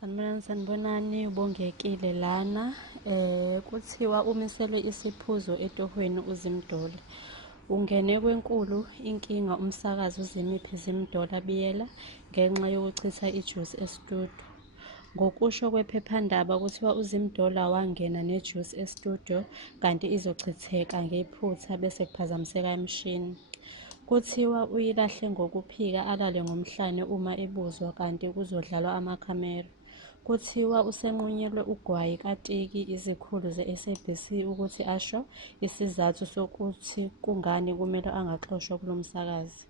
Sanibonani, ubongekile lana. Kuthiwa umiselwe isiphuzo etohweni UZimdola. Ungene kwenkulu inkinga umsakazi UZimdola biyela ngenxa yokuchitha ijuice estudio. Ngokusho kwephephandaba kuthiwa uZimdola wangena nejuice estudio kanti izochitheka ngephutha bese kuphazamiseka imishini. Kuthiwa uyilahle ngokuphika alale ngomhlane uma ebuzwa kanti kuzodlalwa amakhamera. Kuthiwa usenqunyelwe ugwayi katiki izikhulu ze-SABC ukuthi asho isizathu sokuthi kungani kumele angaxoshwa kulo msakazi.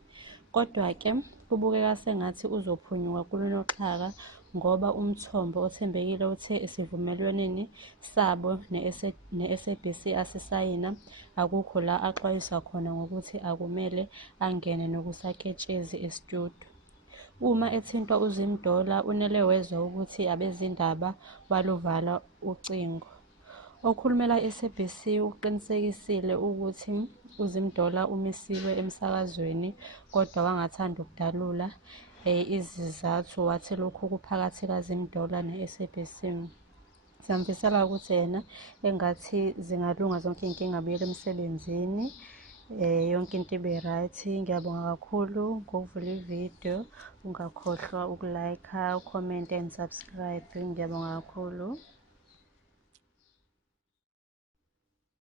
Kodwa-ke kubukeka sengathi uzophunyuka kulona xhaka ngoba umthombo othembekile uthe esivumelwaneni sabo ne-SABC asisayina akukho la axwayiswa khona ngokuthi akumele angene nokusaketshezi estudio. Uma ethintwa uZimdola unele wezwa ukuthi abezindaba baluvala ucingo. Okhulumela i-SABC uqinisekisile ukuthi uZimdola umisiwe emsakazweni kodwa wangathanda ukudalula izizathu, wathi lokhu kuphakathi kaZimdola ne-SABC. Siyamfisela ukuthi yena engathi zingalunga zonke iy'nkinga abuyele emsebenzini, yonke into ibe right. Ngiyabonga kakhulu ngokuvula ividiyo. Ungakhohlwa ukulayikha, ucommente and subscribe. Ngiyabonga kakhulu.